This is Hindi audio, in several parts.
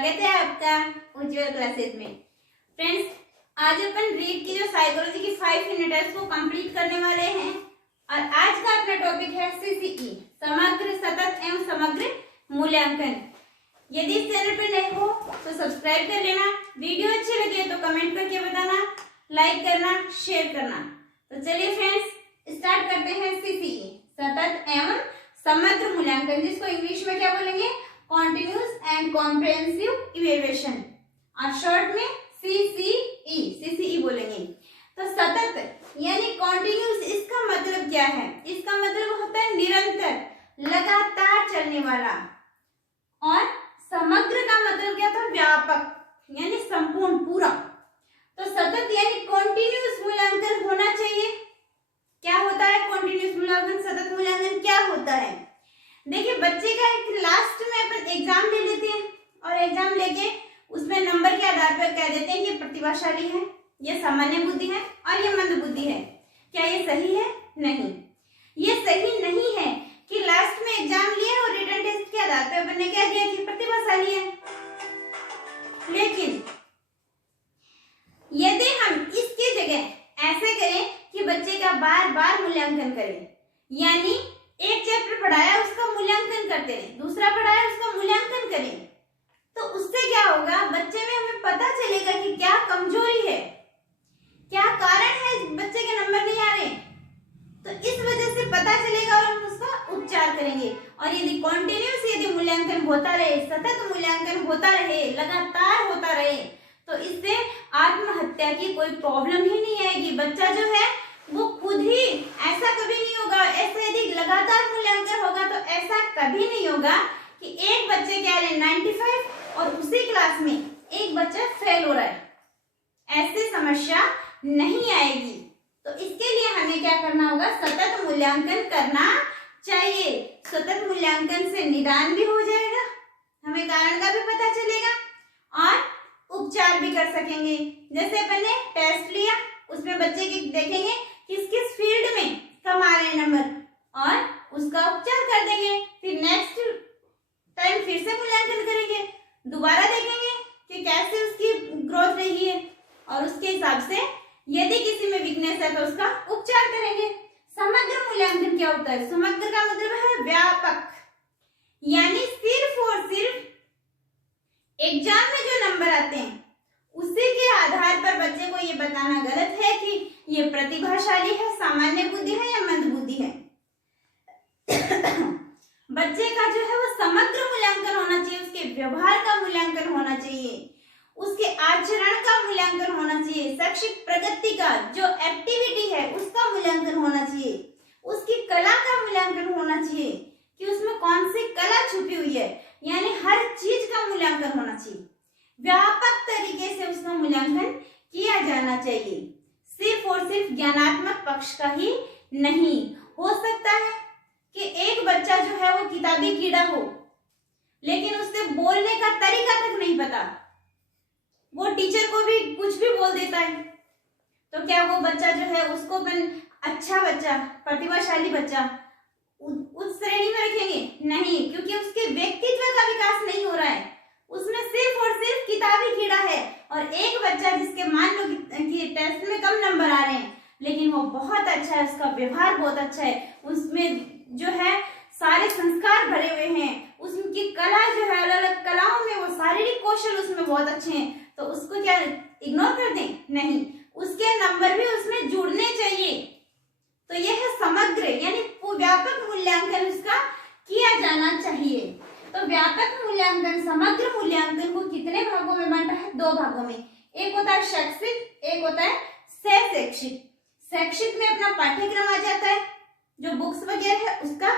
स्वागत है आपका उज्जवल क्लासेस में। फ्रेंड्स, आज अपन रीड की जो साइकोलॉजी की 5 मिनट है उसको कंप्लीट करने वाले हैं और आज का अपना टॉपिक है सीसीई, समग्र सतत एवं समग्र मूल्यांकन। यदि इस चैनल पर नए हो तो सब्सक्राइब कर लेना, वीडियो अच्छी लगी तो कमेंट करके बताना, लाइक करना, शेयर करना। तो चलिए फ्रेंड्स स्टार्ट करते हैं सीसीई, सतत एवं समग्र मूल्यांकन, जिसको इंग्लिश में क्या बोलेंगे, कॉन्टिन्यूस एंड कॉम्प्रिहेंसिव इवैल्यूएशन और शॉर्ट में सीसीई बोलेंगे। तो सतत यानी कॉन्टिन्यूस, इसका मतलब क्या है? इसका मतलब होता है निरंतर, लगातार चलने वाला। और समग्र का मतलब क्या था? व्यापक यानी संपूर्ण, पूरा। तो सतत यानी कॉन्टिन्यूस मूल्यांकन होना चाहिए। क्या होता है कॉन्टिन्यूस मूल्यांकन, सतत मूल्यांकन क्या होता है? देखिए, बच्चे का एक लास्ट में अपन एग्जाम ले लेते हैं और एग्जाम लेके उसमें नंबर के आधार पर कह देते हैं ये प्रतिभाशाली है, ये सामान्य बुद्धि है और ये मंद बुद्धि है। क्या ये सही है? नहीं, ये सही नहीं है कि लास्ट में एग्जाम लिए और रिटन टेस्ट के आधार पर अपन ने क्या दिया कि प्रतिभाशाली है। लेकिन यदि हम इसकी जगह ऐसे करें कि बच्चे का बार बार मूल्यांकन करें, यानी एक चैप्टर पढ़ाया उसका मूल्यांकन करते रहे, दूसरा पढ़ाया उसका मूल्यांकन करें, तो उससे क्या होगा, बच्चे में हमें पता चलेगा कि क्या कमजोरी है, क्या कारण है बच्चे के नंबर नहीं आ रहे। तो इस वजह से पता चलेगा और हम उसका उपचार करेंगे। और यदि कॉन्टिन्यूस यदि मूल्यांकन होता रहे, सतत मूल्यांकन होता रहे, लगातार होता रहे, तो इससे आत्महत्या की कोई प्रॉब्लम ही नहीं आएगी। बच्चा जो है वो खुद ही, ऐसा कभी नहीं होगा, ऐसे यदि लगातार मूल्यांकन होगा तो ऐसा कभी नहीं होगा कि एक बच्चे के आ रहे 95 और उसी क्लास में एक बच्चा फेल हो रहा है, ऐसी समस्या नहीं आएगी। तो इसके लिए हमें क्या करना होगा, सतत मूल्यांकन करना चाहिए। सतत मूल्यांकन से निदान भी हो जाएगा, हमें कारण का भी पता चलेगा और उपचार भी कर सकेंगे। जैसे अपन ने टेस्ट लिया, उसमें बच्चे की देखेंगे किस किस फील्ड में कम आ रहे हैं नंबर और उसका उपचार कर देंगे। फिर नेक्स्ट टाइम फिर से मूल्यांकन करेंगे, दोबारा देखेंगे कि कैसे उसकी ग्रोथ रही है और उसके हिसाब से यदि किसी में वीकनेस है तो उसका उपचार करेंगे। समग्र मूल्यांकन क्या होता है? समग्र का मतलब है व्यापक, यानी सिर्फ और सिर्फ एग्जाम में जो नंबर आते हैं उसी के आधार पर बच्चे को ये बताना गलत है कि ये प्रतिभाशाली है, सामान्य बुद्धि है या मंद बुद्धि है। बच्चे का जो है वो समग्र मूल्यांकन होना चाहिए, उसके व्यवहार का मूल्यांकन होना चाहिए, उसके आचरण का मूल्यांकन होना चाहिए, शैक्षिक प्रगति का जो एक्टिविटी है उसका मूल्यांकन होना चाहिए, उसकी कला का मूल्यांकन होना चाहिए कि उसमें कौन सी कला छुपी हुई है, यानी हर चीज का मूल्यांकन होना चाहिए। व्यापक तरीके से उसका मूल्यांकन किया जाना चाहिए, सिर्फ और सिर्फ ज्ञानात्मक पक्ष का ही नहीं। हो सकता है कि एक बच्चा जो है वो किताबी कीड़ा हो, लेकिन उससे बोलने का तरीका तक नहीं पता, वो टीचर को भी कुछ भी बोल देता है, तो क्या वो बच्चा जो है उसको अच्छा बच्चा, प्रतिभाशाली बच्चा उस श्रेणी में रखेंगे? नहीं, क्योंकि उसके व्यक्तित्व का विकास नहीं हो रहा है, उसमें सिर्फ और सिर्फ किताबी कीड़ा है। और एक बच्चा जिसके मान लो कि टेस्ट में कम नंबर आ रहे हैं लेकिन वो बहुत अच्छा है, उसका व्यवहार बहुत अच्छा है, उसमें जो है सारे संस्कार भरे हुए हैं, उसकी कला जो है अलग अलग कलाओं में वो शारीरिक कौशल उसमें बहुत अच्छे हैं, तो उसको क्या इग्नोर कर दें? नहीं, उसके नंबर भी उसमें जुड़ने चाहिए। तो यह है समग्र यानी व्यापक मूल्यांकन उसका किया जाना चाहिए। तो व्यापक मूल्यांकन, समग्र मूल्यांकन को कितने भागों में बांटा है? 2 भागों में। एक होता है शैक्षिक, एक होता है सहशैक्षिक। शैक्षिक में अपना पाठ्यक्रम आ जाता है, जो बुक्स वगैरह है उसका,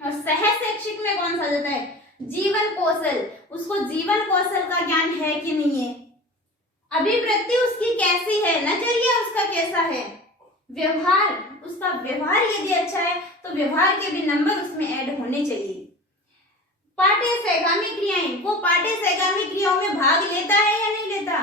और सहशैक्षिक में कौन सा आ जाता है? जीवन कौशल। उसको जीवन कौशल का ज्ञान है कि नहीं है, अभिवृत्ति उसकी कैसी है, नजरिया उसका कैसा है, व्यवहार, उसका व्यवहार यदि अच्छा है तो व्यवहार के भी नंबर उसमें ऐड होने चाहिए। पाठ्य सहगामी क्रियाएं, वो पाठ्य सहगामी क्रियाओं में भाग लेता है या नहीं लेता?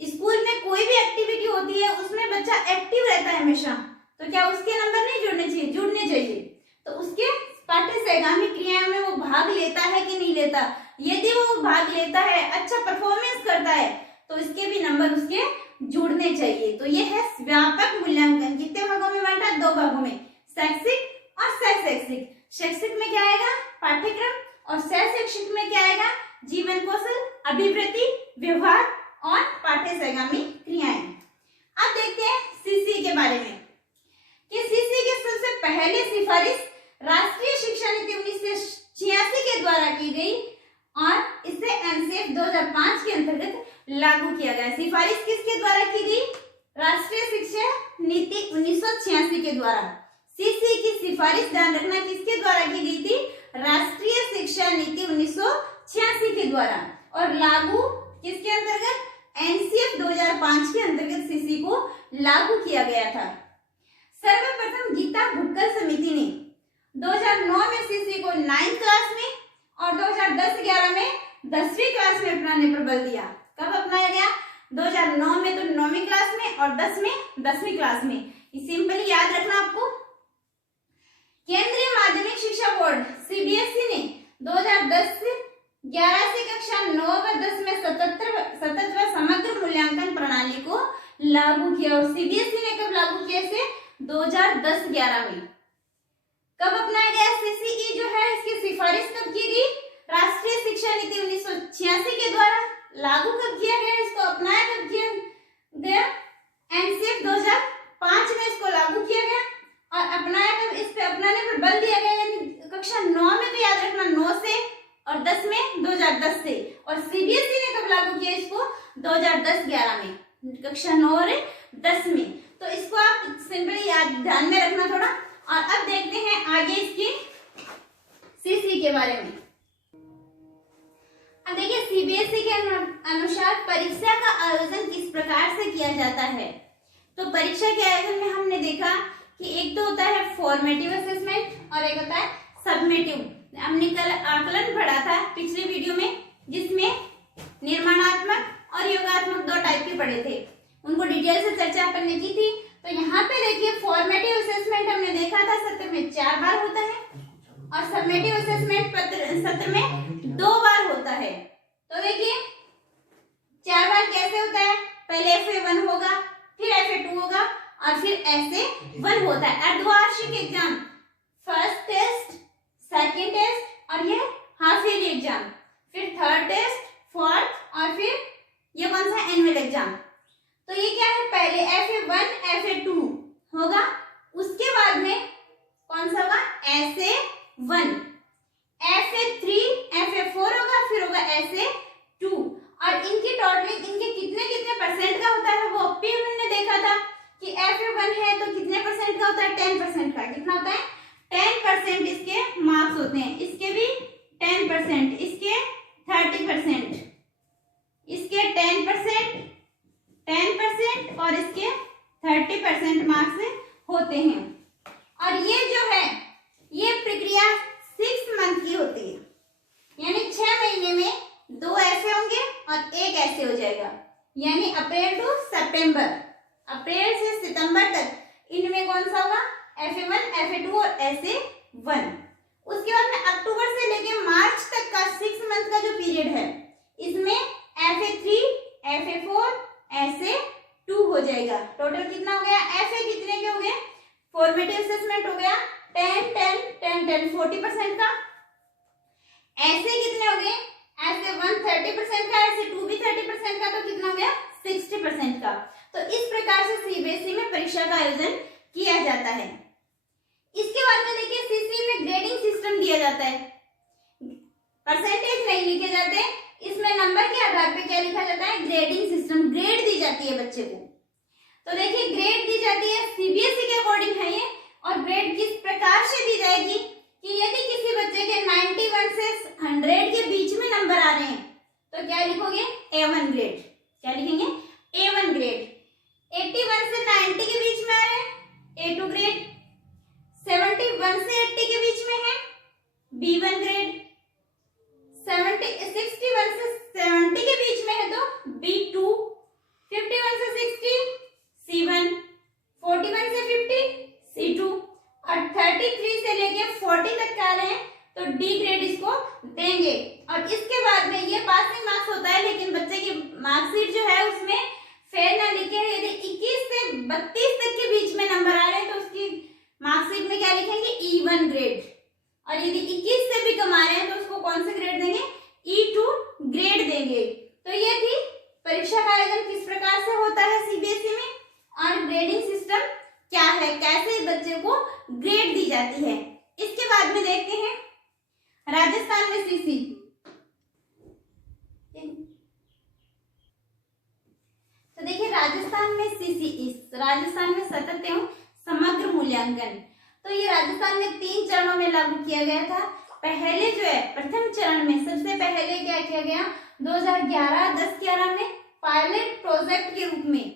स्कूल में कोई भी एक्टिविटी होती है उसमें बच्चा एक्टिव रहता है हमेशा, तो क्या उसके नंबर नहीं जुड़ने चाहिए? जुड़ने चाहिए। तो उसके पाठ्यसहगामी क्रियाओं में वो भाग लेता है कि नहीं लेता। यदि वो भाग लेता है, अच्छा परफॉर्मेंस करता है, तो इसके भी नंबर उसके जुड़ने चाहिए। तो ये है व्यापक मूल्यांकन। कितने भागों में बांटा? 2 भागों में, शैक्षिक और सह शैक्षिक। शैक्षिक में क्या आएगा? पाठ्यक्रम, और सह शैक्षिक में क्या आएगा? जीवन कौशल, अभिवृत्ति, व्यवहार और पाठ्यसहगामी क्रियाएं। अब देखते हैं सीसी के बारे में कि सीसी की सबसे पहले सिफारिश राष्ट्रीय शिक्षा नीति 1986 के द्वारा की गई और इसे एनसीएफ 2005 के अंतर्गत लागू किया गया। सिफारिश किसके द्वारा की गई? राष्ट्रीय शिक्षा नीति 1986 के द्वारा। सीसी की सिफारिश ध्यान रखना किसके द्वारा की गई थी? राष्ट्रीय शिक्षा नीति 1986 के द्वारा। और लागू किसके अंतर्गत? एनसीएफ 2005 के अंतर्गत सीसी को लागू किया गया था। सर्वप्रथम गीता भुक्कल समिति ने 2009 में सीसी को 9th क्लास में और 2010-11 में 10वीं क्लास में अपनाने पर बल दिया। कब अपनाया गया? 2009 में तो 9वीं क्लास में और 10 में 10वीं क्लास में। सिंपली याद रखना आपको। केंद्रीय माध्यमिक शिक्षा बोर्ड सीबीएसई ने 2010-11 से कक्षा 9 व 10 में सतत व समग्र मूल्यांकन प्रणाली को लागू किया। और सीबीएसई ने कब लागू किया इसे? 2010-11 में। कब अपनाया गया? सीसीई जो है इसकी सिफारिश कब की गई? राष्ट्रीय शिक्षा नीति 1986 के द्वारा। लागू कब किया गया? इसको अपनाया कब किया गया? एनसीएफ 2005 में इसको लागू किया गया। और अपनाया कब? इस पे अपनाने पर बल दिया गया, यानी कक्षा 9 में तो याद रखना 9 से, और 10 में 2010 से। और सीबीएसई ने कब लागू किया इसको? 2010-11 में, कक्षा 9 और 10 में। तो इसको आप सिंपली याद ध्यान में रखना थोड़ा। और अब देखते हैं आगे इसकी सीसी के बारे में। अब देखिए सीबीएसई के अनुसार परीक्षा का आयोजन किस प्रकार से किया जाता है। तो परीक्षा के आयोजन में हमने देखा कि एक तो होता है फॉर्मेटिव असेसमेंट और एक होता है सबमेटिव। हमने कल आकलन पढ़ा था पिछले वीडियो में, जिसमें निर्माणात्मक और योगात्मक 2 टाइप के पढ़े थे। उनको डिटेल से चर्चा अपन ने की थी। तो यहाँ पे देखिए फॉर्मेटिव असेसमेंट हमने देखा था सत्र में 4 बार होता है और सबमेटिव असेसमेंट सत्र में 2 बार होता है। तो देखिए 4 बार कैसे होता है? पहले FA1 होगा, फिर FA2 होगा और फिर SA1 होता है। अर्धवार्षिक exam, first test, second test और ये हाफ ईयरली एग्जाम, फिर थर्ड टेस्ट, फोर्थ और फिर ये कौन सा? Annual exam. तो ये क्या है? पहले FA1 FA2 होगा, उसके बाद में कौन सा होगा? SA1, FA3 FA4 होगा, फिर होगा SA2। और इनकी टोटलिंग, इनके कितने कितने परसेंट का होता है वो अभी हमने देखा था कि FA1 है तो कितने परसेंट का होता है? 10% का। कितना होता है? 10% इसके मार्क्स होते हैं। इसके भी 10%, इसके 30%, इसके 10% और इसके 30% मार्क्स होते हैं। और ये जो है ये प्रक्रिया 6 मंथ की होती है, यानी 6 महीने में 2 ऐसे होंगे और 1 ऐसे हो जाएगा, यानी अप्रैल टू सितंबर, अप्रैल से सितंबर तक इनमें कौन सा होगा? FA1 FA2 और SA1। उसके बाद में अक्टूबर से लेके मार्च तक का 6 मंथ का जो पीरियड है, इसमें FA3 FA4 SA2 हो जाएगा। टोटल कितना हो गया? FA कितने के हो गए? फॉर्मेटिव असेसमेंट हो गया 10 40% का। ऐसे कितने हो गए? SA1 30% का, SA2 भी 30% का, तो कितना हो गया? 60% का। तो इस प्रकार से सीबीएसई में परीक्षा का आयोजन किया जाता है। इसके बाद में देखिए सीसी में ग्रेडिंग सिस्टम दिया जाता है, परसेंटेज नहीं लिखे जाते, इसमें नंबर के आधार पे क्या लिखा जाता है? ग्रेडिंग सिस्टम, ग्रेड दी जाती है बच्चे को। तो देखिए ग्रेड दी जाती है सीबीएसई के अकॉर्डिंग है ये। और ग्रेड किस प्रकार से दी जाएगी कि यदि किसी बच्चे के 91 से 100 के बीच में नंबर आ रहे हैं तो क्या लिखोगे? A1 grade. क्या लिखेंगे? A1 grade. 81 से 90 के बीच में आ रहे हैं, A2 ग्रेड। 71 से 80 के बीच में है, B1 ग्रेड। 61 से 70 के बीच में है तो B2। 51 से 60 C1, 41 से 50 C2 और 33 से लेके 40 तक का आ रहे और इसके बाद में ये पासिंग मार्क्स होता है, लेकिन बच्चे की मार्कशीट जो है उसमें फेल ना लिखे। यदि 21 से 32 तक के बीच में नंबर आ रहे हैं तो उसकी मार्कशीट में क्या लिखेंगे, E1 ग्रेड। और यदि 21 से भी कम आ रहे हैं तो उसको कौन से ग्रेड देंगे, E2 ग्रेड देंगे। तो ये थी परीक्षा का आयोजन किस प्रकार से होता है सीबीएसई में, और ग्रेडिंग सिस्टम क्या है, कैसे बच्चे को ग्रेड दी जाती है। इसके बाद में देखते हैं राजस्थान में सीसी। तो देखिए राजस्थान में सीसी, राजस्थान में सतत एवं समग्र मूल्यांकन। तो ये राजस्थान में 3 चरणों में लागू किया गया था। पहले जो है प्रथम चरण में सबसे पहले क्या किया गया, 2011-10-11 में पायलट प्रोजेक्ट के रूप में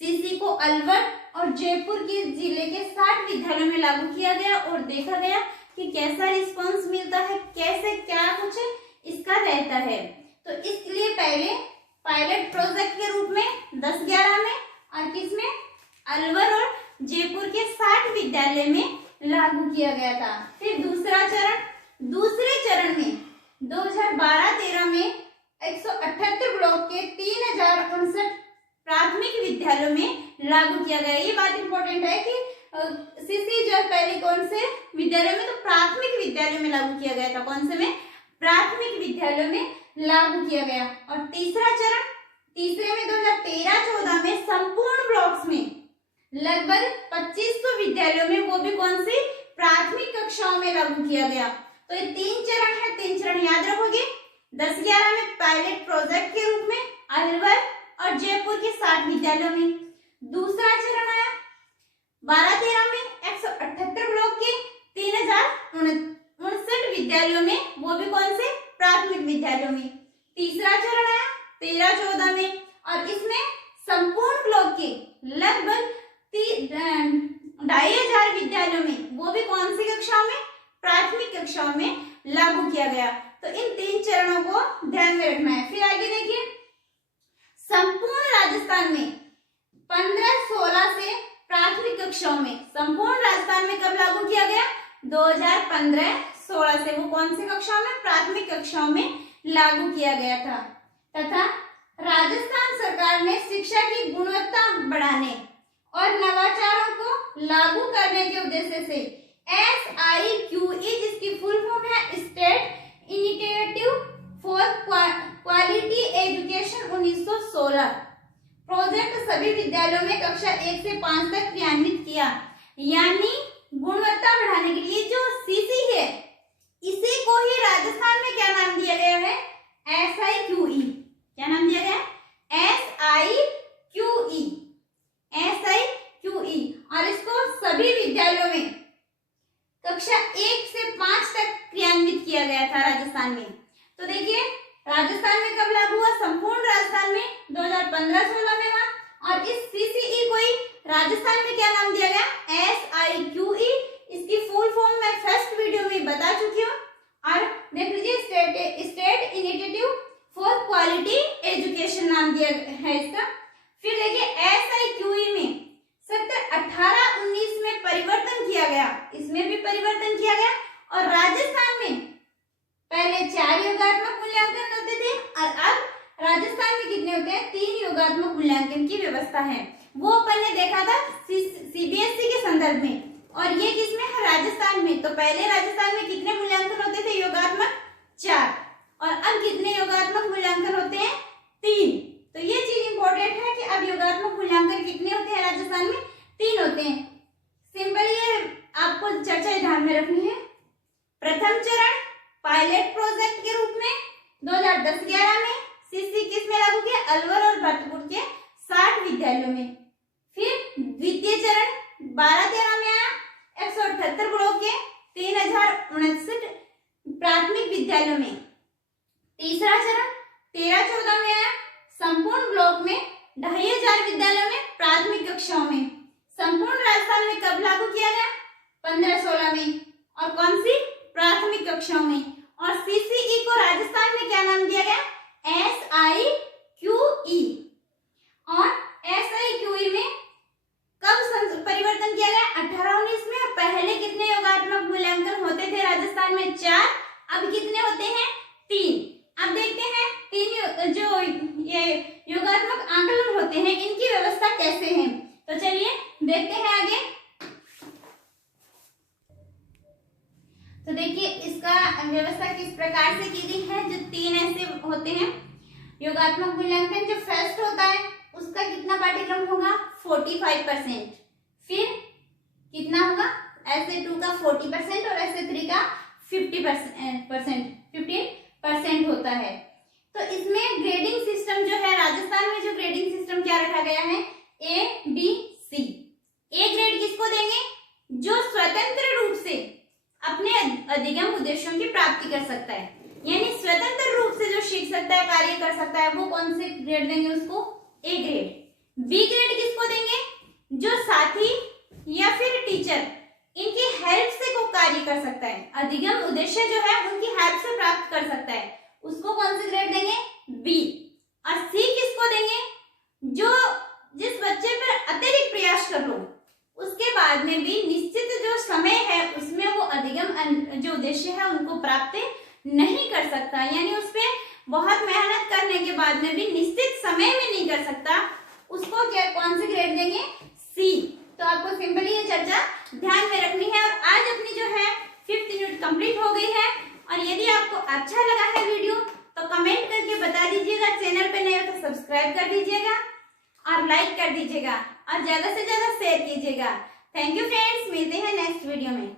सीसी को अलवर और जयपुर के जिले के 60 विद्यालयों में लागू किया गया और देखा गया कि कैसा रिस्पांस मिलता है, कैसे क्या कुछ इसका रहता है। तो इसलिए पहले पायलट प्रोजेक्ट के रूप में 10-11 में और किसमें, अलवर और जयपुर के 60 विद्यालय में लागू किया गया था। फिर दूसरे चरण में 2012-13 में 178 ब्लॉक के 3059 प्राथमिक विद्यालयों में लागू किया गया। ये बात इंपॉर्टेंट है कि सीसी जो पहले कौन से विद्यालयों में, तो प्राथमिक विद्यालयों में लागू किया गया था। कौन से में, प्राथमिक विद्यालयों में लागू किया गया। और तीसरे में 2013-14 में संपूर्ण ब्लॉक्स में लगभग 2500 विद्यालयों में, वो भी कौन सी, प्राथमिक कक्षाओं में लागू किया गया। तो ये 3 चरण है, 3 चरण याद रखोगे। 10-11 में पायलट प्रोजेक्ट के रूप में अलवर और जयपुर के 60 विद्यालयों में। दूसरा चरण आया 12-13 में 178 ब्लॉक के 3059 विद्यालयों में, वो भी कौन से, प्राथमिक विद्यालयों में। तीसरा चरण आया 13-14 में और इसमें संपूर्ण ब्लॉक के लगभग 2500 विद्यालयों में, वो भी कौन सी कक्षाओं में, प्राथमिक कक्षाओं में लागू किया गया। तो इन 3 चरणों को ध्यान में रखना है। फिर आगे देखिए, संपूर्ण राजस्थान में 15-16 से प्राथमिक कक्षाओं में, संपूर्ण राजस्थान में कब लागू किया गया, 2015-16 से, वो कौन सी कक्षाओं में, प्राथमिक कक्षाओं में लागू किया गया था। तथा राजस्थान सरकार ने शिक्षा की गुणवत्ता बढ़ाने और नवाचारों को लागू करने के उद्देश्य से SIQE, जिसकी फुल फॉर्म है state initiative for quality education 1916 project सभी विद्यालयों में कक्षा 1 से 5 तक क्रियान्वित किया। यानी गुणवत्ता बढ़ाने के लिए जो सीसी है, इसी को ही राजस्थान में क्या नाम दिया गया है, SIQE। क्या नाम दिया गया है, SIQE। और इसको सभी विद्यालयों में कक्षा 1 से 5 तक क्रियान्वित किया गया था राजस्थान में। तो देखिए राजस्थान में कब लागू हुआ, संपूर्ण राजस्थान में 2015-16 में हुआ। और इस CCE को ही राजस्थान में क्या नाम दिया गया, SIQE। इसकी फुल फॉर्म मैं फर्स्ट वीडियो में बता चुकी हूँ। और देख लीजिए state initiative for quality education नाम दिया है इसका। फिर देखिए SIQE में सत्र 18-19 में परिवर्तन किया गया, इसमें भी परिवर्तन किया गया। और राजस्थान में पहले 4 योगात्मक मूल्यांकन होते थे और अब राजस्थान में कितने होते हैं, 3 योगात्मक मूल्यांकन की व्यवस्था है। वो अपन ने देखा था CBSE के संदर्भ में, और ये किसमें है, राजस्थान में। तो पहले राजस्थान में कितने मूल्यांकन होते थे, योगात्मक 4, और अब कितने योगात्मक मूल्यांकन होते हैं, 3। तो ये चीज इंपॉर्टेंट है कि अब योगात्मक मूल्यांकन कितने होते हैं राजस्थान में, 3 होते हैं। सिंपल ये आपको चर्चा ध्यान में रखनी है। प्रथम चरण पायलट प्रोजेक्ट के रूप में 2010-11 में सीसी किस में लागू किया, अलवर और भरतपुर के 60 विद्यालयों में। फिर द्वितीय चरण 12-13 में आया 178 ब्लॉक के 3059 प्राथमिक विद्यालयों में। तीसरा चरण 13-14 में आया संपूर्ण ब्लॉक में 2500 विद्यालयों में, प्राथमिक कक्षाओं में। संपूर्ण राजस्थान में कब लागू किया गया, 15-16 में, और कौन सी, प्राथमिक कक्षाओं में। और CCE को राजस्थान में क्या नाम दिया गया, SIQE। और SIQE में कब परिवर्तन किया गया, 18-19 में। और पहले कितने योगात्मक मूल्यांकन होते थे राजस्थान में, 4, अब कितने होते हैं, 3। प्रकार से की गई है, जो 3 ऐसे होते हैं। योगात्मक मूल्यांकन जो फर्स्ट होता है उसका कितना पाठ्यक्रम होगा, 45%। फिर कितना होगा, ऐसे 2 का 40% और ऐसे 3 का 15% होता है। तो इसमें ग्रेडिंग सिस्टम जो है, राजस्थान में जो ग्रेडिंग सिस्टम क्या रखा गया है, ABC। ए ग्रेड किसको देंगे, जो स्वतंत्र रूप से अपने अधिगम उद्देश्यों की प्राप्ति कर सकता है, यानी स्वतंत्र रूप से जो सीख सकता है, कार्य कर सकता है, वो कौन से ग्रेड देंगे उसको, ए ग्रेड। बी ग्रेड किसको देंगे, जो साथी या फिर टीचर इनकी हेल्प से को कार्य कर सकता है, अधिगम उद्देश्य जो है उनकी हेल्प से प्राप्त कर सकता है, उसको कौन से ग्रेड देंगे, बी। और सी किसको देंगे, जो जिस बच्चे पर अतिरिक्त प्रयास कर लो उसके बाद में भी निश्चित जो समय है उसमें वो अधिगम जो उद्देश्य है उनको प्राप्त नहीं कर सकता, यानी उस पे बहुत मेहनत करने के बाद में भी निश्चित समय में नहीं कर सकता, उसको क्या कौन से ग्रेड देंगे, सी। तो आपको सिंपली ये चर्चा ध्यान में रखनी है। और आज अपनी जो है 5th यूनिट कंप्लीट हो गई है। और यदि आपको अच्छा लगा है वीडियो तो कमेंट करके बता दीजिएगा, चैनल पे नए हो तो सब्सक्राइब कर दीजिएगा और लाइक कर दीजिएगा और ज्यादा से ज्यादा शेयर कीजिएगा। थैंक यू फ्रेंड्स, मिलते हैं नेक्स्ट वीडियो में।